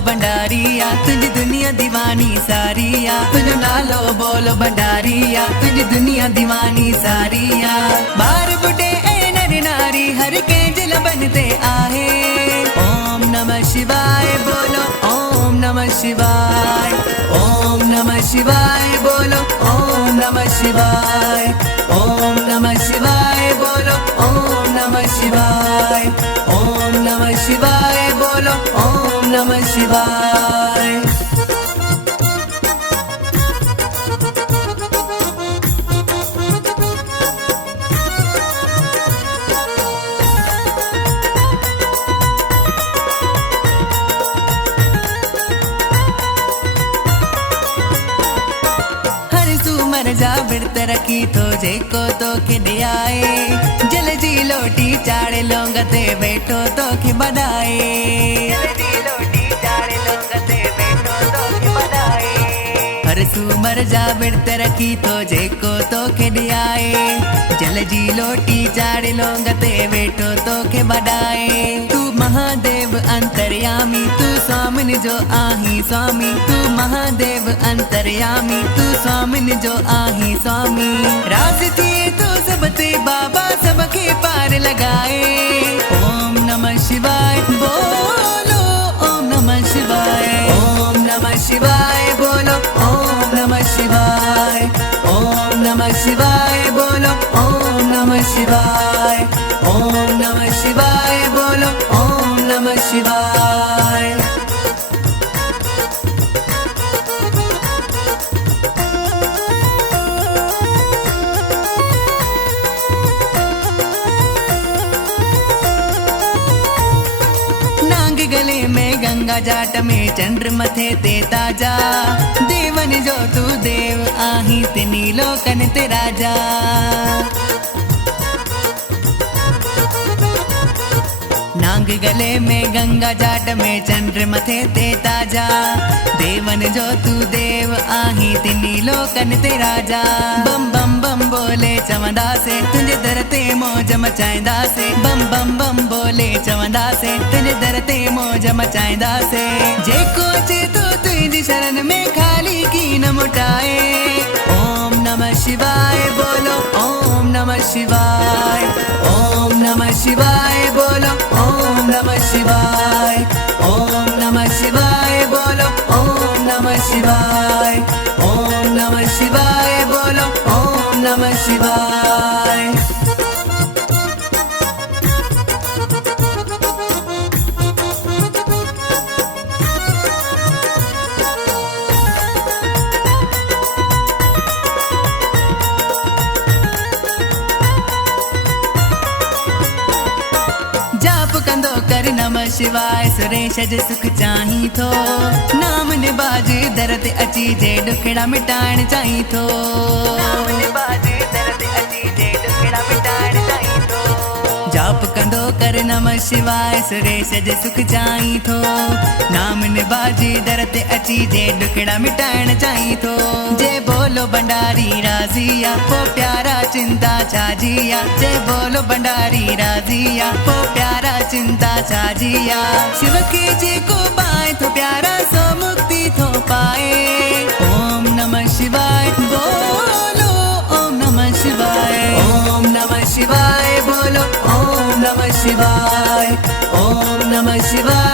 भंडारिया, तुझी दुनिया दीवानी सारिया। तुझो नालो बोलो भंडारिया, तुझी दुनिया दीवानी सारिया। बार बुढ़े ए नर नारी हर के जिल बनते आहे। ओम नमः शिवाय बोलो, ओम नमः शिवाय। ओम नमः शिवाय बोलो, ओम नमः शिवाय। ओम नमः शिवाय बोलो, ओम नमः शिवाय। ओम नमः शिवाय बोलो, ओम नमः शिवाय। मर जा बिरत रखी तो जेको तो के दियाए। जल जी लोटी चाड़े लोंगते बैठो तो के बधाए। जल जी लोटी चाड़े लोंगते बैठो तो के बधाए। हर सू मर जा बिरत रखी तो जेको तो के दियाए। जल जी लोटी चाड़े लोंगते बैठो तो के बधाए। तू महादेव अंतर्यामी, तू स्वामिन जो आही स्वामी। तू महादेव अंतर्यामी, तू स्वामिन जो आही स्वामी। राज थिए तो सबते बाबा सबके पार लगाए। ओम नमः शिवाय बोलो, ओम नमः शिवाय। ओम नमः शिवाय बोलो, ओम नमः शिवाय। ओम नमः शिवाय बोलो, ओम नमः शिवाय। ओम नमः शिवाय बोलो, ओम नमः शिवाय। नांग गले में गंगा जाट में चंद्र मथे ते ताजा। देवन जो तू देव आही तिनी लोकन ते राजा। नांग गले में गंगा जाट में चंद्र मथे ते ताजा। देवन जो तू देव आही तिनी लोकन ते राजा। बम बम बम बोले चवंदा से तुझे दर ते मौज मचाइंदा से। बम बम बम बोले चवंदा से तुझे दर ते मौज मचाइंदा से। जेको अचे तो तुझी शरण में खाली की न मुटाए। ओम नमः शिवाय बोलो, ओम नमः शिवाय। ओम नमः शिवाय बोलो, ओम नमः शिवाय। ओम नमः शिवाय बोलो, ओम नमः शिवाय। ओम नमः शिवाय बोलो, ओम नमः शिवाय। जाप कंदो कर नमः शिवाय, सुरेश जे सुख चाही थो। नाम निबाज दर ते अची जे दुखड़ा मिटाइण चाही थो। नाम निबाज दर ते अची जे दुखड़ा मिटाइण चाही थो। जाप कंदो कर नमः शिवाय, सुरेश जे सुख चाही थो। नाम निबाजी दर ते अची जे दुखड़ा मिटाइण चाही थो। जे बोलो भंडारी राजिया, पो प्यारा चिंता छाजिया। जे बोलो भंडारी राजिया, पो प्यारा चिंता छाजिया। शिव के जे को पाए तो प्यारा सो मुक्ति थो पाए। ओम नमः शिवाय बोलो, ओम नमः शिवाय। ओम नमः शिवाय बोलो, ओम नमः शिवाय। ओम नमः शिवाय